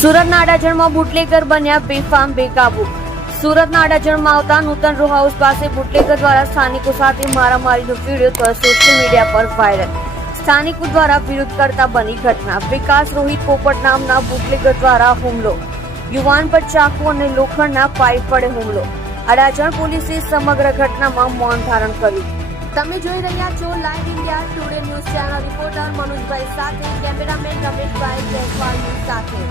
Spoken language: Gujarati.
સુરતના અડાજણમાં બુટલેગર બન્યા બેફામ બેકાબુ. સુરતના અડાજણમાં આવતા નૂતન રો હાઉસ પાસે બુટલેગર દ્વારા સ્થાનિકો સાથે મારામારીનો વિડીયો સોશિયલ મીડિયા પર વાયરલ. સ્થાનિકો દ્વારા વિરોધ કરતા બની ઘટના. વિકાસ રોહિત પોપટ નામના બુટલેગર દ્વારા હુમલો. યુવાન પર ચાકુ અને લોખંડના પાઇપ વડે હુમલો. અડાજણ પોલીસે સમગ્ર ઘટનામાં મૌન ધારણ કર્યું. તમે જોઈ રહ્યા છો live India today news channel. Reporter મનોજભાઈ સાથે કેમેરામેન રમેશભાઈ જયસ્વાલ સાથે.